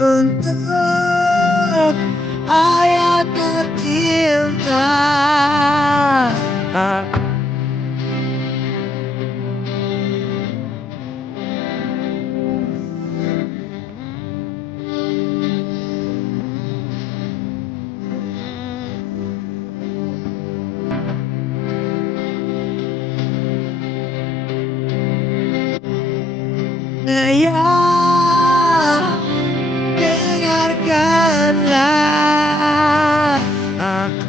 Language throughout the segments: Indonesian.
Untuk ayat tercinta, sayang, dengarkanlah aku.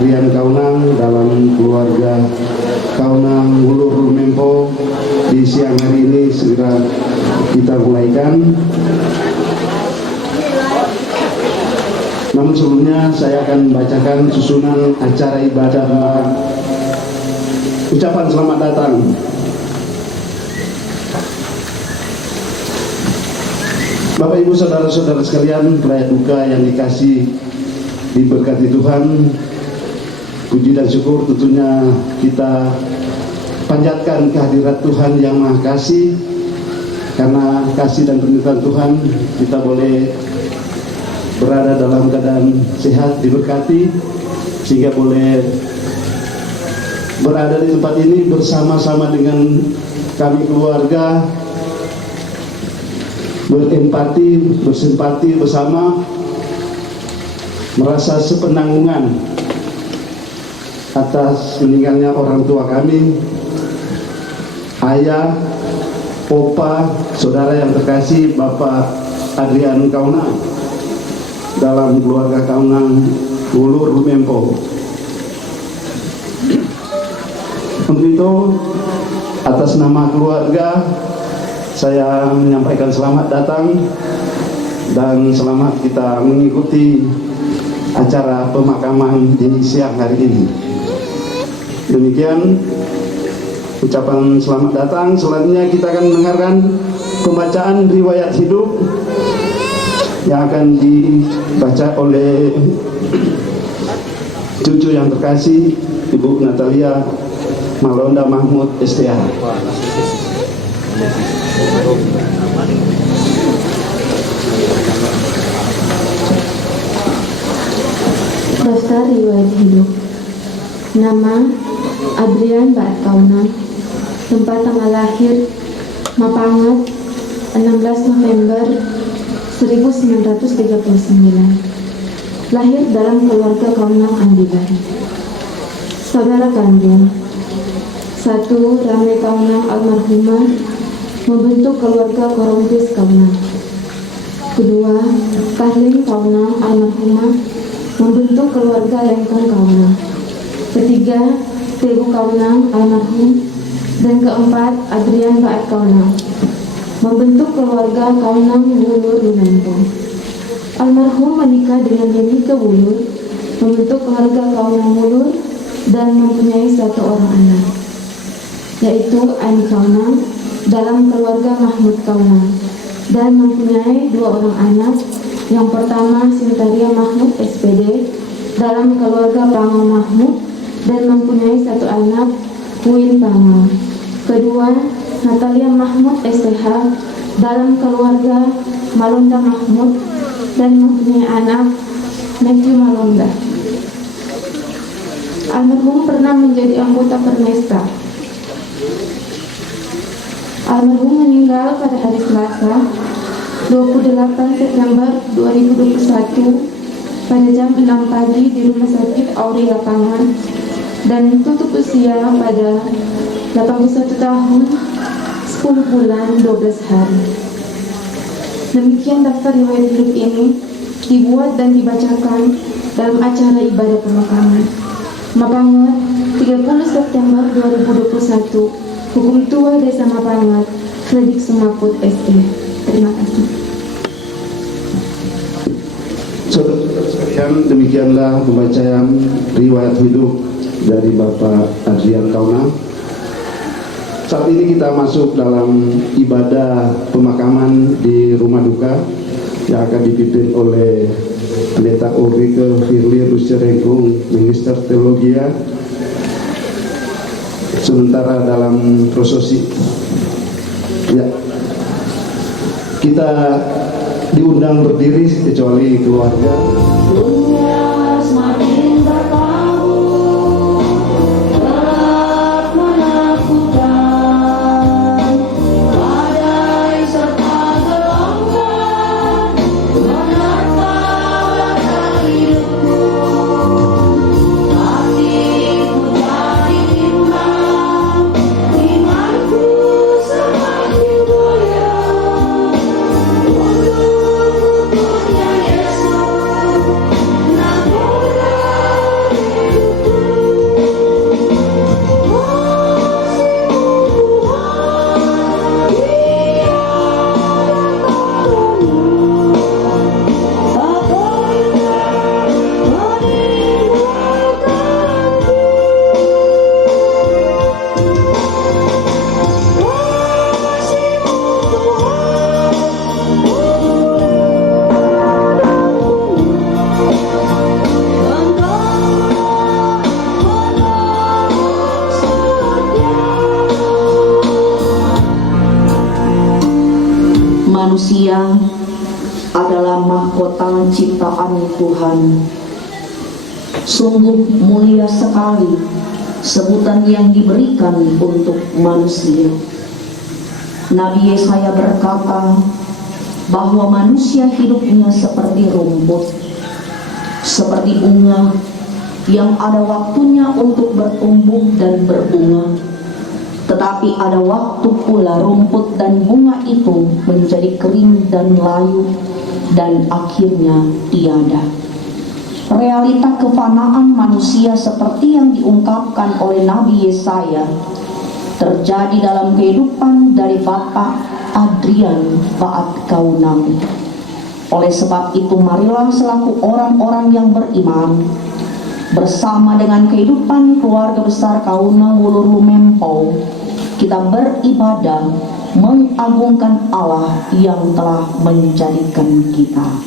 Adrian Kaunang dalam keluarga Kaunang Wulur Lumempo di siang hari ini segera kita mulaikan. Namun sebelumnya saya akan bacakan susunan acara ibadah ucapan selamat datang. Bapak Ibu saudara-saudara sekalian, rakyat duka yang dikasih diberkati Tuhan, puji dan syukur tentunya kita panjatkan kehadirat Tuhan yang Maha Kasih. Karena kasih dan permintaan Tuhan kita boleh berada dalam keadaan sehat, diberkati, sehingga boleh berada di tempat ini bersama-sama dengan kami keluarga, berempati, bersimpati bersama, merasa sepenanggungan atas meninggalnya orang tua kami, ayah, opa, saudara yang terkasih Bapak Adrian Kaunang dalam keluarga Kaunang Wulur Lumempo. Untuk itu, atas nama keluarga saya menyampaikan selamat datang dan selamat kita mengikuti acara pemakaman di siang hari ini. Demikian ucapan selamat datang. Selanjutnya kita akan mendengarkan pembacaan riwayat hidup yang akan dibaca oleh cucu yang terkasih Ibu Natalia Malonda Mahmud STA. Daftar riwayat hidup. Nama Adrian Baat Kaunang. Tempat tanggal lahir Mapangat 16 November 1939. Lahir dalam keluarga Kaunang Andiban. Saudara kandung: 1. Rame Kaunang almarhumah membentuk keluarga Korompis Kaunang. 2. Kahlin Kaunang almarhumah membentuk keluarga Lengkong Kaunang. 3. Tebu Kaunang almarhum. Dan 4. Adrian Baat Kaunang membentuk keluarga Kaunang Wulur Lumempo. Almarhum menikah dengan Yenike Wulur, membentuk keluarga Kaunang Wulur dan mempunyai 1 orang anak, yaitu Ani Kaunang dalam keluarga Mahmud Kaunang, dan mempunyai 2 orang anak. Yang pertama Sintaria Mahmud SPD dalam keluarga Pangau Mahmud dan mempunyai 1 anak, Win Pangau. Kedua, Natalia Mahmud STH dalam keluarga Malonda Mahmud dan mempunyai anak, Matthew Malonda. Almarhum pernah menjadi anggota Permesta. Almarhum meninggal pada hari Selasa 28 September 2021 pada jam 6 pagi di Rumah Sakit Auri Lapangan dan tutup usia pada 81 tahun 10 bulan 12 hari. Demikian daftar riwayat hidup ini dibuat dan dibacakan dalam acara ibadah pemakaman Mapangat 30 September 2021. Hukum Tua Desa Mapangat, Fredrik Sumaput ST. Terima kasih. Saudara-saudara sekalian, demikianlah pembacaan riwayat hidup dari Bapak Adrian Kaunang. Saat ini kita masuk dalam ibadah pemakaman di rumah duka yang akan dipimpin oleh Pendeta Ulrike Firly Rusirengkung, Minister Teologia. Sementara dalam prosesi ya, kita diundang berdiri kecuali keluarga. Yesus manusia adalah mahkota ciptaan Tuhan. Sungguh mulia sekali sebutan yang diberikan untuk manusia. Nabi Yesaya berkata bahwa manusia hidupnya seperti rumput, seperti bunga yang ada waktunya untuk bertumbuh dan berbunga, tetapi ada waktu pula rumput dan bunga itu menjadi kering dan layu dan akhirnya tiada. Realita kefanaan manusia seperti yang diungkapkan oleh Nabi Yesaya terjadi dalam kehidupan dari Bapak Adrian Baat Kaunang. Oleh sebab itu, marilah selaku orang-orang yang beriman, bersama dengan kehidupan keluarga besar Kaunang Wulur Lumempau, kita beribadah mengagungkan Allah yang telah menjadikan kita.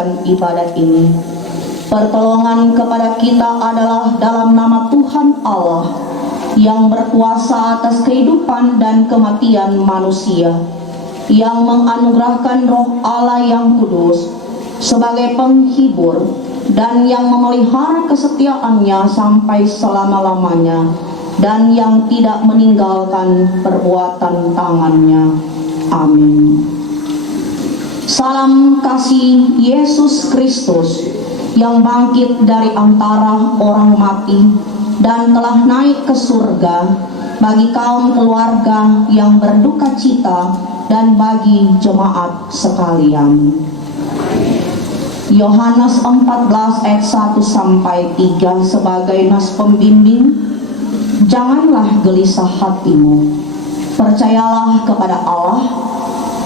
Ibadat ini, pertolongan kepada kita adalah dalam nama Tuhan Allah yang berkuasa atas kehidupan dan kematian manusia, yang menganugerahkan Roh Allah yang kudus sebagai penghibur dan yang memelihara kesetiaannya sampai selama-lamanya, dan yang tidak meninggalkan perbuatan tangannya. Amin. Salam kasih Yesus Kristus yang bangkit dari antara orang mati dan telah naik ke surga, bagi kaum keluarga yang berduka cita dan bagi jemaat sekalian. Yohanes 14 ayat 1 sampai 3 sebagai nas pembimbing. Janganlah gelisah hatimu, percayalah kepada Allah,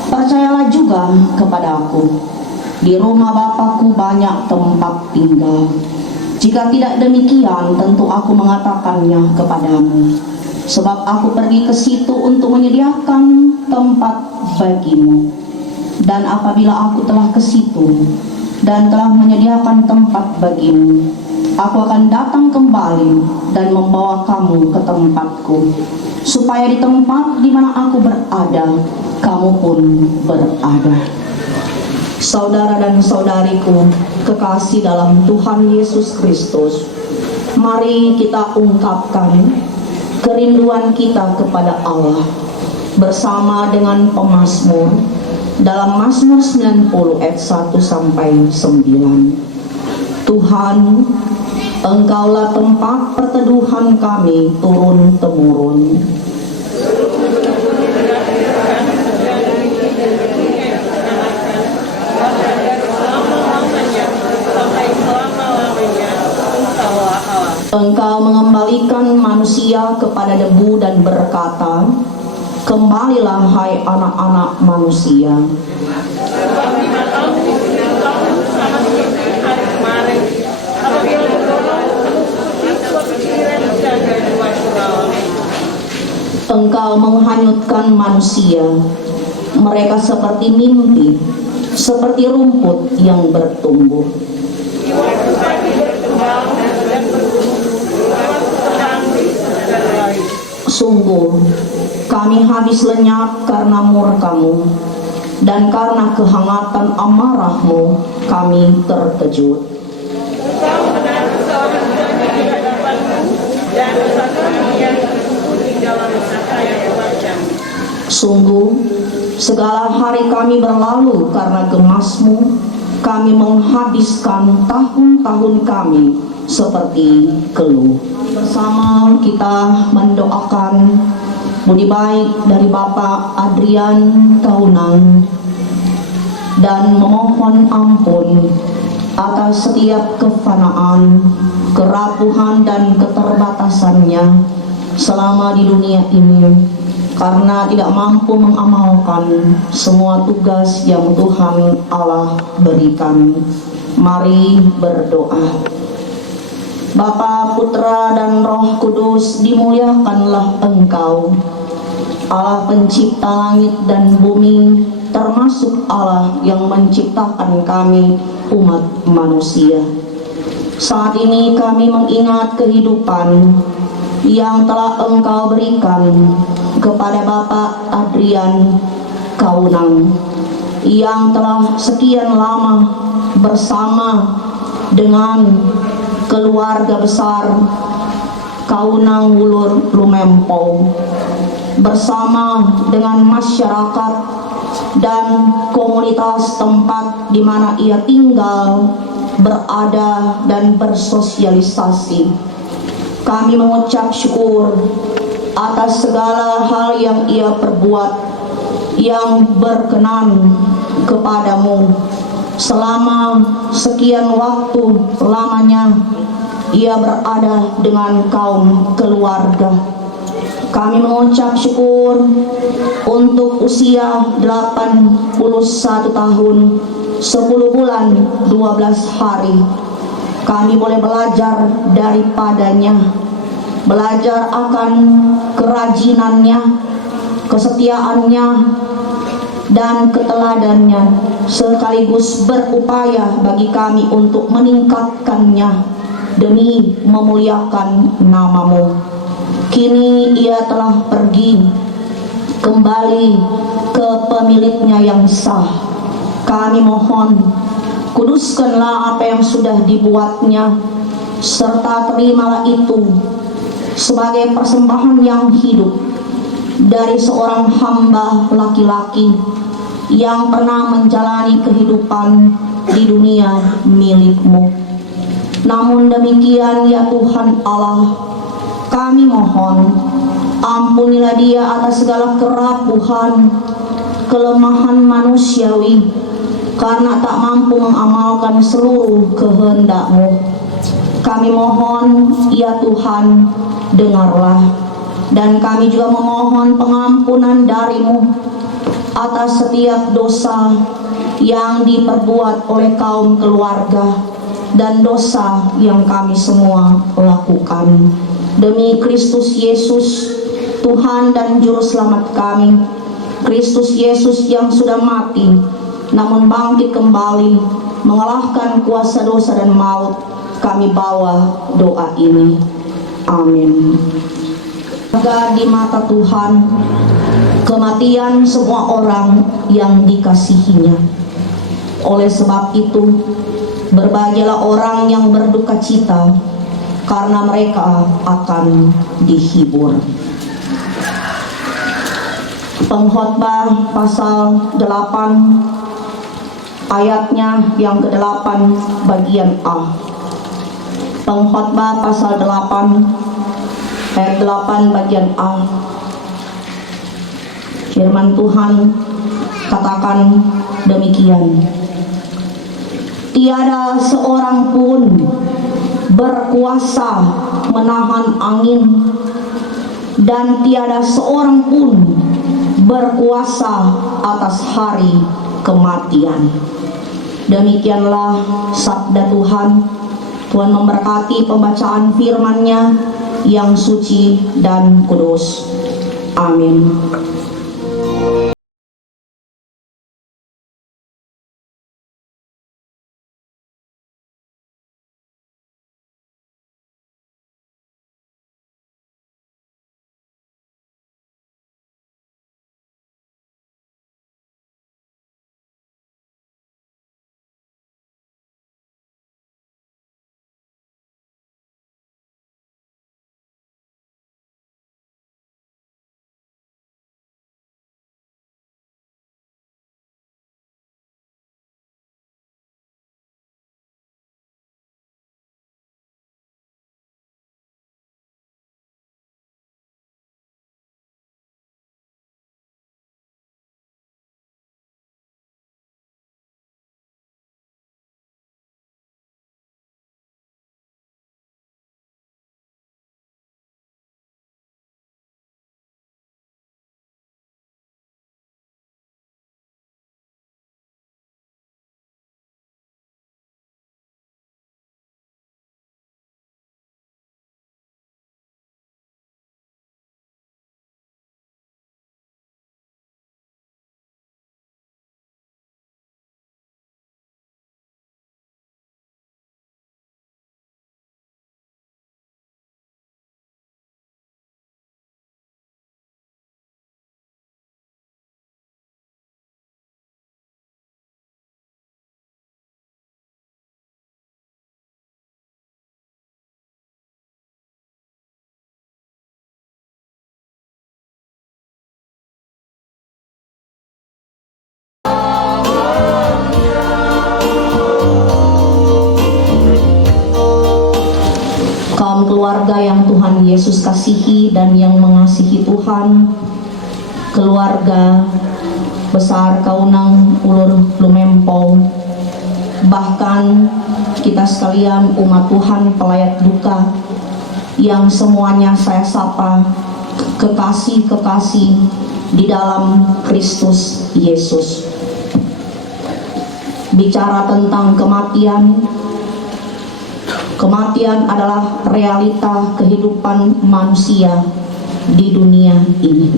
percayalah juga kepada aku. Di rumah Bapakku banyak tempat tinggal. Jika tidak demikian, tentu aku mengatakannya kepadamu. Sebab aku pergi ke situ untuk menyediakan tempat bagimu. Dan apabila aku telah ke situ dan telah menyediakan tempat bagimu, aku akan datang kembali dan membawa kamu ke tempatku, supaya di tempat di mana aku berada, kamu pun berada. Saudara dan saudariku kekasih dalam Tuhan Yesus Kristus, mari kita ungkapkan kerinduan kita kepada Allah bersama dengan pemazmur dalam Mazmur 90 ayat 1 sampai 9. Tuhan, Engkaulah tempat perteduhan kami turun-temurun. Engkau mengembalikan manusia kepada debu dan berkata, kembalilah hai anak-anak manusia. Engkau menghanyutkan manusia, mereka seperti mimpi, seperti rumput yang bertumbuh. Sungguh, kami habis lenyap karena murka-Mu, dan karena kehangatan amarah-Mu kami terkejut. Sungguh, segala hari kami berlalu karena gemas-Mu, kami menghabiskan tahun-tahun kami seperti keluh. Bersama kita mendoakan budi baik dari Bapak Adrian Kaunang dan memohon ampun atas setiap kefanaan, kerapuhan dan keterbatasannya selama di dunia ini, karena tidak mampu mengamalkan semua tugas yang Tuhan Allah berikan. Mari berdoa. Bapa, Putra, dan Roh Kudus, dimuliakanlah Engkau, Allah pencipta langit dan bumi, termasuk Allah yang menciptakan kami, umat manusia. Saat ini kami mengingat kehidupan yang telah Engkau berikan kepada Bapak Adrian Kaunang, yang telah sekian lama bersama dengan keluarga besar Kaunang Wulur Lumempo, bersama dengan masyarakat dan komunitas tempat di mana ia tinggal, berada, dan bersosialisasi. Kami mengucap syukur atas segala hal yang ia perbuat yang berkenan kepadamu. Selama sekian waktu lamanya ia berada dengan kaum keluarga. Kami mengucap syukur untuk usia 81 tahun 10 bulan 12 hari. Kami boleh belajar daripadanya, belajar akan kerajinannya, kesetiaannya, dan keteladannya, sekaligus berupaya bagi kami untuk meningkatkannya demi memuliakan nama-Mu. Kini ia telah pergi kembali ke pemiliknya yang sah. Kami mohon, kuduskanlah apa yang sudah dibuatnya, serta terimalah itu sebagai persembahan yang hidup dari seorang hamba laki-laki yang pernah menjalani kehidupan di dunia milik-Mu. Namun demikian ya Tuhan Allah, kami mohon, ampunilah dia atas segala kerapuhan, kelemahan manusiawi, karena tak mampu mengamalkan seluruh kehendak-Mu. Kami mohon ya Tuhan, dengarlah. Dan kami juga memohon pengampunan dari-Mu atas setiap dosa yang diperbuat oleh kaum keluarga dan dosa yang kami semua lakukan. Demi Kristus Yesus, Tuhan dan Juru Selamat kami, Kristus Yesus yang sudah mati namun bangkit kembali mengalahkan kuasa dosa dan maut, kami bawa doa ini. Amin. Di mata Tuhan kematian semua orang yang dikasihinya. Oleh sebab itu, berbahagialah orang yang berduka cita, karena mereka akan dihibur. Pengkhotbah pasal 8 ayatnya yang ke-8 bagian A. Pengkhotbah pasal 8 ayat 8 bagian A. Firman Tuhan katakan demikian. Tiada seorang pun berkuasa menahan angin, dan tiada seorang pun berkuasa atas hari kematian. Demikianlah sabda Tuhan. Tuhan memberkati pembacaan firman-Nya yang suci dan kudus. Amin. Kaum keluarga yang Tuhan Yesus kasihi dan yang mengasihi Tuhan, keluarga besar Kaunang Ulur Lumempong, bahkan kita sekalian umat Tuhan pelayat duka yang semuanya saya sapa kekasih-kekasih di dalam Kristus Yesus. Bicara tentang kematian, kematian adalah realita kehidupan manusia di dunia ini.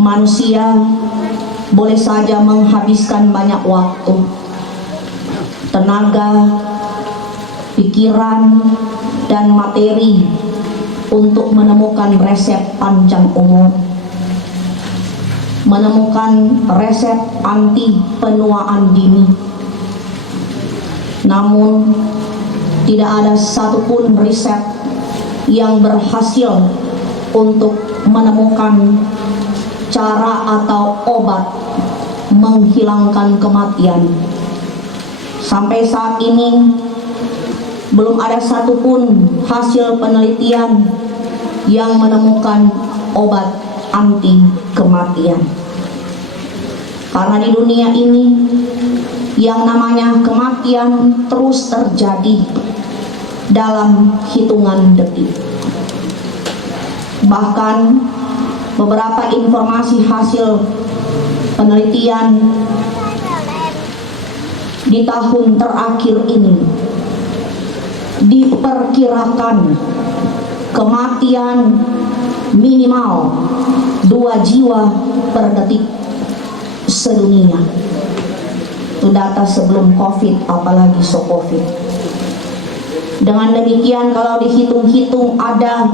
Manusia boleh saja menghabiskan banyak waktu, tenaga, pikiran, dan materi untuk menemukan resep panjang umur, menemukan resep anti penuaan dini. Namun tidak ada satupun riset yang berhasil untuk menemukan cara atau obat menghilangkan kematian. Sampai saat ini belum ada satupun hasil penelitian yang menemukan obat anti kematian. Karena di dunia ini yang namanya kematian terus terjadi dalam hitungan detik. Bahkan beberapa informasi hasil penelitian di tahun terakhir ini diperkirakan kematian minimal 2 jiwa per detik sedunia. Itu data sebelum COVID, apalagi so-COVID. Dengan demikian kalau dihitung-hitung ada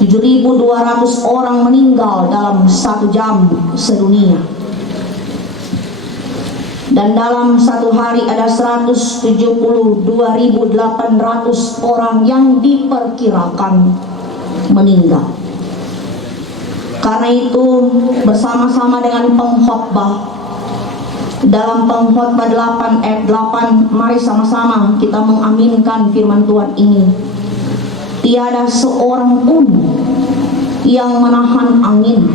7.200 orang meninggal dalam 1 jam sedunia. Dan dalam 1 hari ada 172.800 orang yang diperkirakan meninggal. Karena itu bersama-sama dengan pengkhotbah dalam pengkhotbah 8 ayat 8, mari sama-sama kita mengaminkan firman Tuhan ini. Tiada seorang pun yang menahan angin,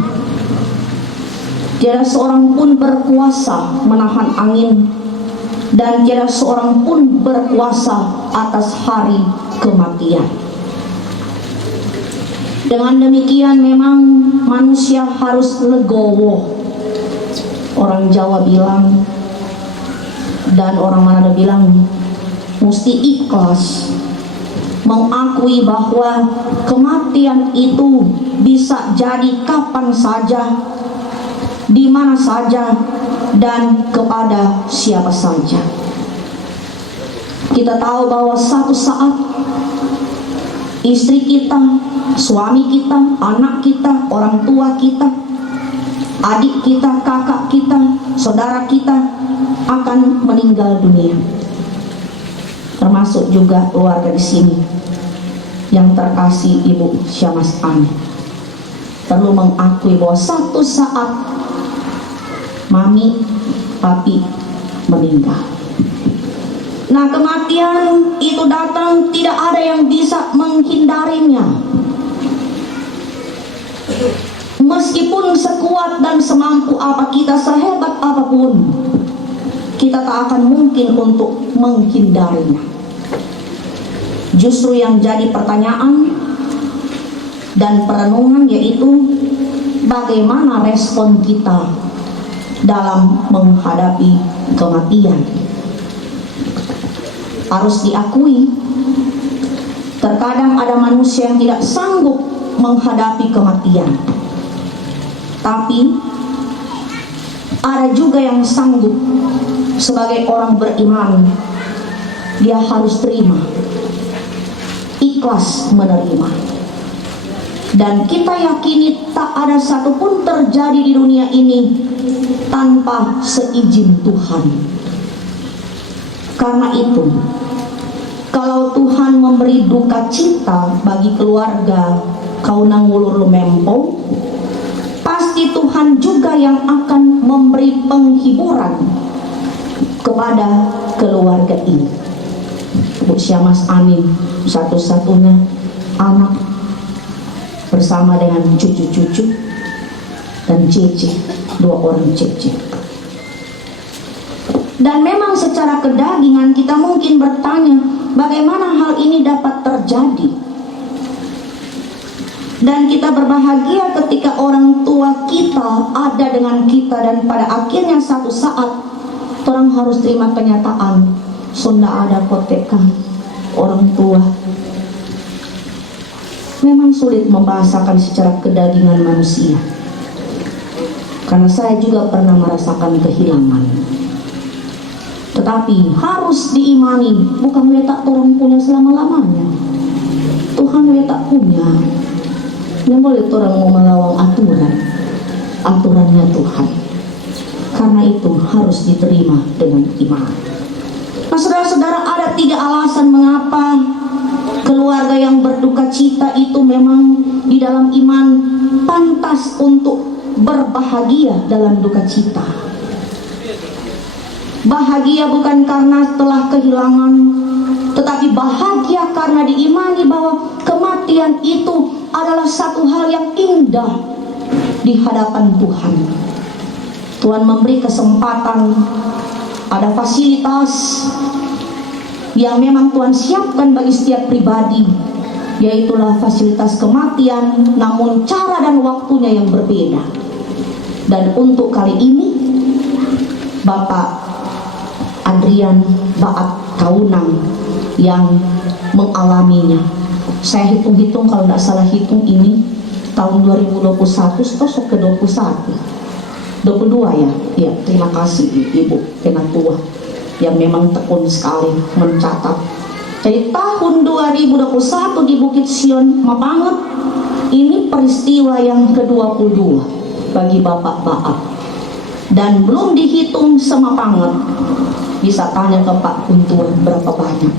tiada seorang pun berkuasa menahan angin, dan tiada seorang pun berkuasa atas hari kematian. Dengan demikian memang manusia harus legowo. Orang Jawa bilang dan orang Manado bilang mesti ikhlas mengakui bahwa kematian itu bisa jadi kapan saja, di mana saja, dan kepada siapa saja. Kita tahu bahwa satu saat istri kita, suami kita, anak kita, orang tua kita, adik kita, kakak kita, saudara kita akan meninggal dunia. Termasuk juga keluarga di sini yang terkasih Ibu Syamas Ani perlu mengakui bahwa satu saat mami, papi meninggal. Nah, kematian itu datang, tidak ada yang bisa menghindarinya. Meskipun sekuat dan semampu apa kita, sehebat apapun, kita tak akan mungkin untuk menghindarinya. Justru yang jadi pertanyaan dan perenungan yaitu bagaimana respon kita dalam menghadapi kematian. Harus diakui, terkadang ada manusia yang tidak sanggup menghadapi kematian. Tapi ada juga yang sanggup. Sebagai orang beriman, dia harus terima, ikhlas menerima. Dan kita yakini tak ada satupun terjadi di dunia ini tanpa seizin Tuhan. Karena itu, kalau Tuhan memberi duka cita bagi keluarga Kaunang Wulur Lumempo, pasti Tuhan juga yang akan memberi penghiburan kepada keluarga ini. Bu Syamas Anin satu-satunya anak bersama dengan cucu-cucu dan cece, 2 orang cece. Dan memang secara kedagingan kita mungkin bertanya, bagaimana hal ini dapat terjadi? Dan kita berbahagia ketika orang tua kita ada dengan kita, dan pada akhirnya satu saat orang harus terima kenyataan, Sunda ada kotekan orang tua. Memang sulit membahasakan secara kedagingan manusia, karena saya juga pernah merasakan kehilangan. Tetapi harus diimani, bukan letak orang punya selama-lamanya. Tuhan letak punya. Yang boleh orang mau melawang aturannya Tuhan. Karena itu harus diterima dengan iman. Nah, saudara-saudara, ada 3 alasan mengapa keluarga yang berduka cita itu memang di dalam iman pantas untuk berbahagia dalam duka cita. Bahagia bukan karena telah kehilangan, tetapi bahagia karena diimani bahwa kematian itu adalah satu hal yang indah di hadapan Tuhan. Tuhan memberi kesempatan, ada fasilitas yang memang Tuhan siapkan bagi setiap pribadi, yaitulah fasilitas kematian, namun cara dan waktunya yang berbeda. Dan untuk kali ini Bapak Adrian Baat Kaunang yang mengalaminya. Saya hitung-hitung, kalau tidak salah hitung, ini tahun 2021 atau ke 22 ya. Ya, terima kasih Ibu Penatua yang memang tekun sekali mencatat. Jadi tahun 2021 di Bukit Sion Mapanget, ini peristiwa yang ke-22 bagi Bapak Baat. Dan belum dihitung semapanget. Bisa tanya ke Pak Guntur berapa banyak.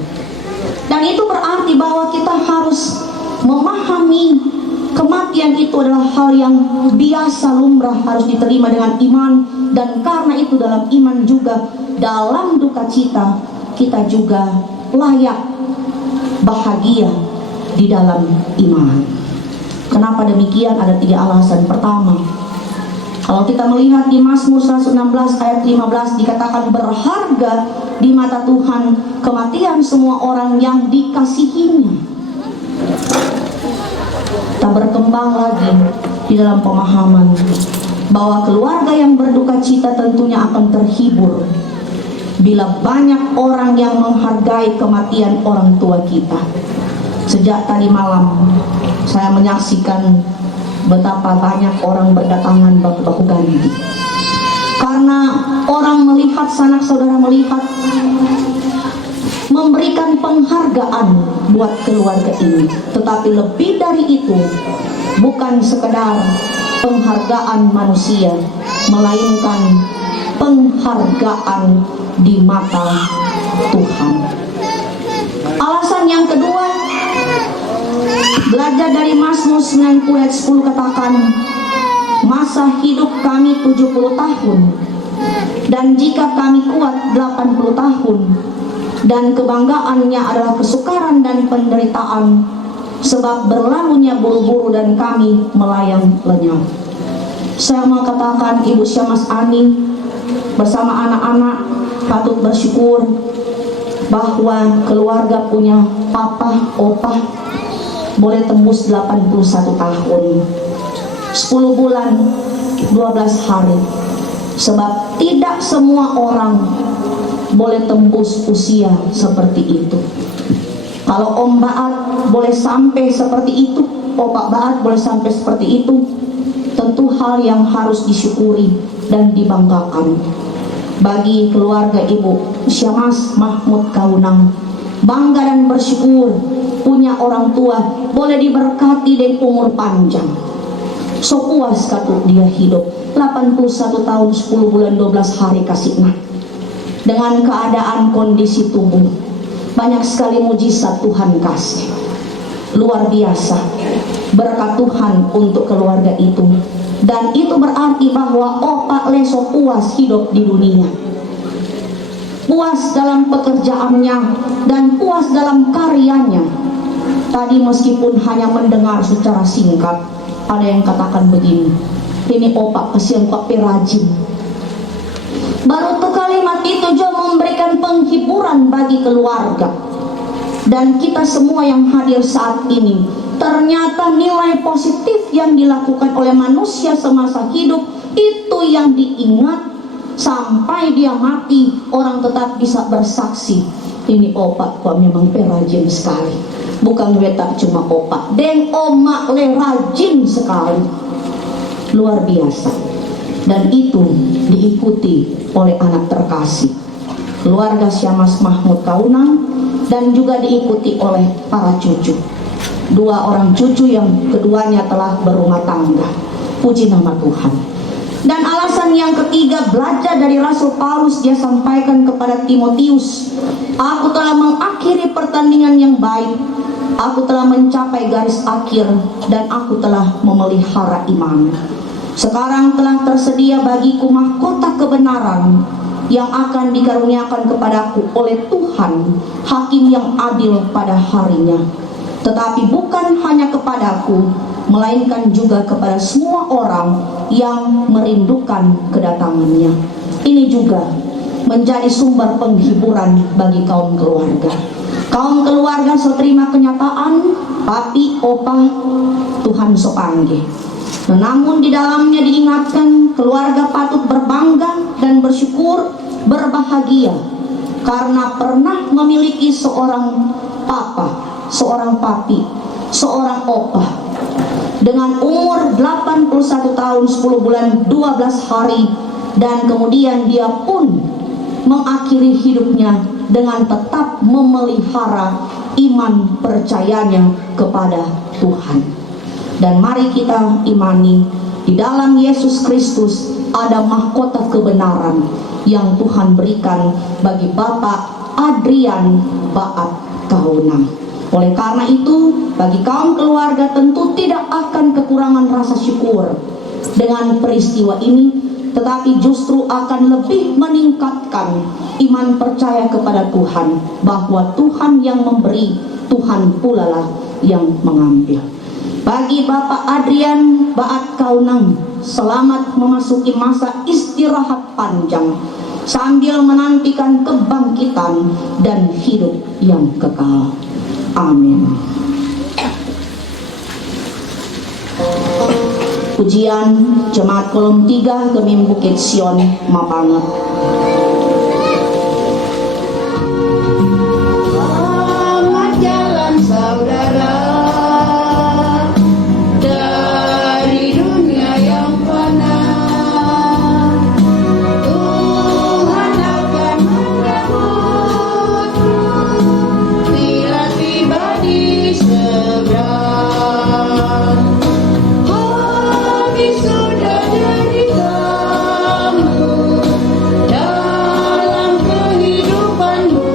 Dan itu berarti bahwa kita harus memahami kematian itu adalah hal yang biasa, lumrah, harus diterima dengan iman. Dan karena itu dalam iman juga, dalam duka cita, kita juga layak bahagia di dalam iman. Kenapa demikian? Ada 3 alasan. Pertama, kalau kita melihat di Mazmur 116 ayat 15 dikatakan berharga di mata Tuhan kematian semua orang yang dikasihinya. Tak berkembang lagi di dalam pemahaman bahwa keluarga yang berduka cita tentunya akan terhibur bila banyak orang yang menghargai kematian orang tua kita. Sejak tadi malam saya menyaksikan betapa banyak orang berdatangan baku-baku ganti, karena orang melihat, sanak saudara melihat, memberikan penghargaan buat keluarga ini. Tetapi lebih dari itu, bukan sekedar penghargaan manusia, melainkan penghargaan di mata Tuhan. Alasan yang kedua, belajar dari Mazmur 90 ayat 10 katakan, masa hidup kami 70 tahun, dan jika kami kuat 80 tahun, dan kebanggaannya adalah kesukaran dan penderitaan, sebab berlalunya buru-buru dan kami melayang lenyap. Saya mau katakan, Ibu Syamas Ani bersama anak-anak patut bersyukur bahwa keluarga punya papa, opah boleh tembus 81 tahun, 10 bulan, 12 hari. Sebab tidak semua orang boleh tembus usia seperti itu. Kalau Om Baat boleh sampai seperti itu, Opak Baat boleh sampai seperti itu, tentu hal yang harus disyukuri dan dibanggakan. Bagi keluarga Ibu Syamas Mahmud Kaunang, bangga dan bersyukur punya orang tua boleh diberkati dengan umur panjang. So puas katut dia hidup 81 tahun 10 bulan 12 hari kasihna, dengan keadaan kondisi tubuh. Banyak sekali mujizat Tuhan kasih, luar biasa berkat Tuhan untuk keluarga itu. Dan itu berarti bahwa Opak Leso puas hidup di dunia, puas dalam pekerjaannya dan puas dalam karyanya. Tadi meskipun hanya mendengar secara singkat, ada yang katakan begini, ini Opak kesian kok rajin. Baru tuh kalimat itu juga memberikan penghiburan bagi keluarga dan kita semua yang hadir saat ini. Ternyata nilai positif yang dilakukan oleh manusia semasa hidup itu yang diingat sampai dia mati. Orang tetap bisa bersaksi, ini Opak kok memang perajin sekali. Bukan wetak cuma Opak, deng omak le rajin sekali, luar biasa. Dan itu diikuti oleh anak terkasih keluarga Syamas Mahmud Kaunang, dan juga diikuti oleh para cucu. 2 orang cucu yang keduanya telah berumah tangga. Puji nama Tuhan. Dan alasan yang ketiga, belajar dari Rasul Paulus, dia sampaikan kepada Timotius, aku telah mengakhiri pertandingan yang baik, aku telah mencapai garis akhir, dan aku telah memelihara iman. Sekarang telah tersedia bagiku mahkota kebenaran yang akan dikaruniakan kepadaku oleh Tuhan, hakim yang adil pada harinya. Tetapi bukan hanya kepadaku, melainkan juga kepada semua orang yang merindukan kedatangannya. Ini juga menjadi sumber penghiburan bagi kaum keluarga. Kaum keluarga so terima kenyataan, papi, opah, Tuhan so panggil. Namun di dalamnya diingatkan, keluarga patut berbangga dan bersyukur, berbahagia, karena pernah memiliki seorang papa, seorang papi, seorang opah dengan umur 81 tahun 10 bulan 12 hari, dan kemudian dia pun mengakhiri hidupnya dengan tetap memelihara iman percayanya kepada Tuhan. Dan mari kita imani, di dalam Yesus Kristus ada mahkota kebenaran yang Tuhan berikan bagi Bapak Adrian Baat Kaunang. Oleh karena itu, bagi kaum keluarga tentu tidak akan kekurangan rasa syukur dengan peristiwa ini, tetapi justru akan lebih meningkatkan iman percaya kepada Tuhan, bahwa Tuhan yang memberi, Tuhan pula lah yang mengambil. Bagi Bapak Adrian Baat Kaunang, selamat memasuki masa istirahat panjang. sambil menantikan kebangkitan dan hidup yang kekal. Amin. Pujian Jemaat Kolom 3 Gemim Bukit Sion Mapanget. Selamat jalan saudara dari dunia yang fana. Tuhan akan menyambut bila tiba di seberang. Habis sudah deritamu dalam kehidupanmu.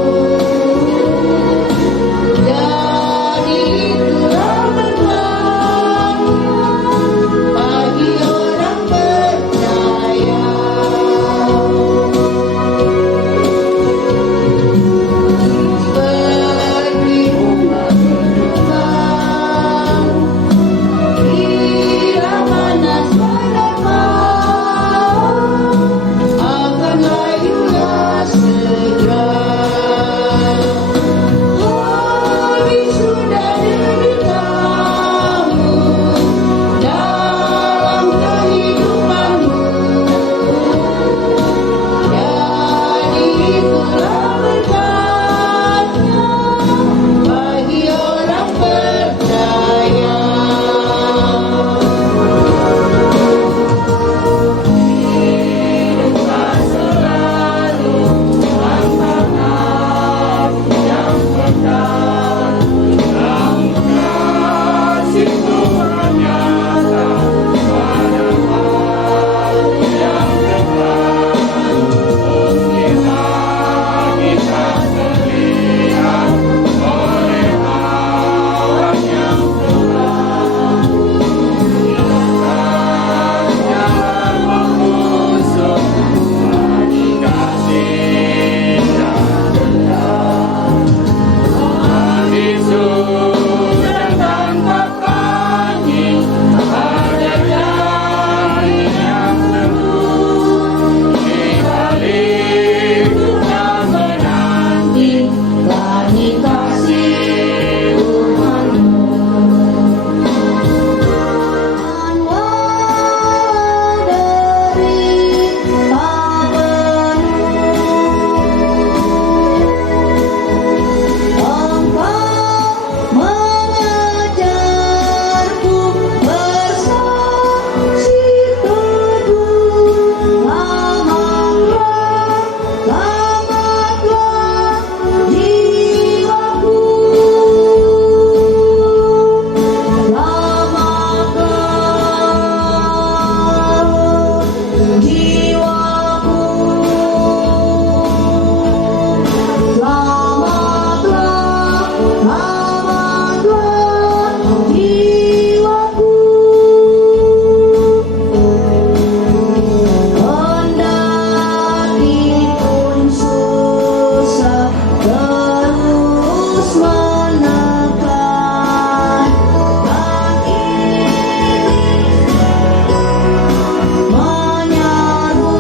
Jadi itulah berkat bagi orang percaya. Seperti rumah berlubang, bila panas menerpa, akan layulah segera. Habis sudah deritamu dalam kehidupanmu. Jadi itulah berkatnya bagi orang percaya. Hiduplah selalu tantangan yang kekal, dalam kasih Tuhan nyata pada waktu yang tepat. Kita bisa terlihat oleh awan yang gelap. Jangan mengusung lagi kasih yang benar. Hari sudah tanpa kami, ada janji yang teguh. Di balik dunia menanti lagi kasih Tuhanmu. Mengajarku bersaksi teguh, selamatlah jiwaku, selamatlah jiwaku, selamatlah jiwaku. Kendati pun susah terus menekan, dan iblis menyaru.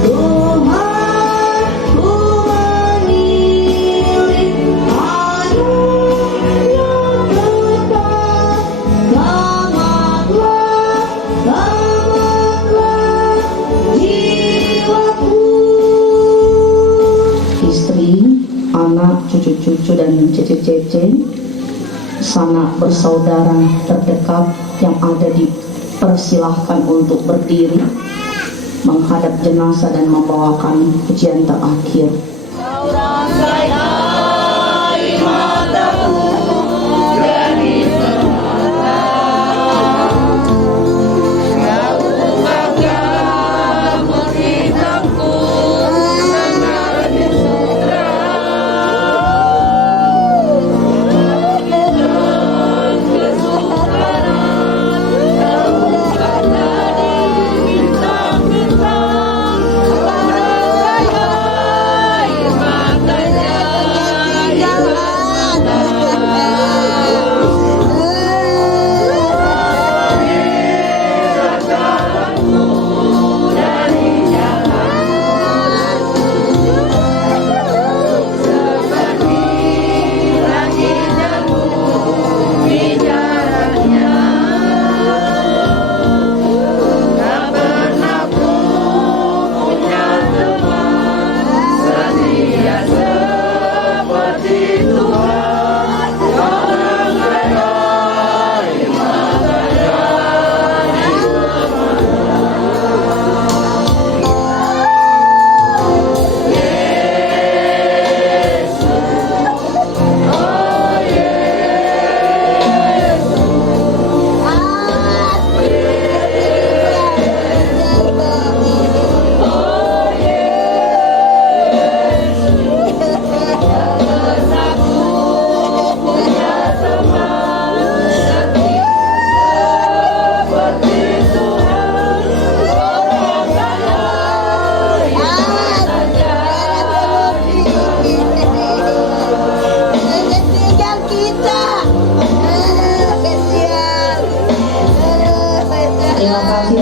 Tuhan, ku menilik anugerah yang kekal. Selamatlah jiwaku. Istri, anak, cucu-cucu dan cece-cece, sanak bersaudara terdekat yang ada dipersilahkan untuk berdiri menghadap jenazah dan membawakan pujian terakhir. Makanya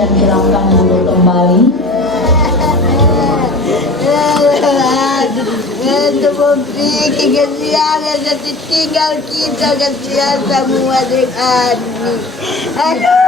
dan silakan duduk kembali. Kasihan yang tinggal kita, kasihan semua dengan Ani. Aduh.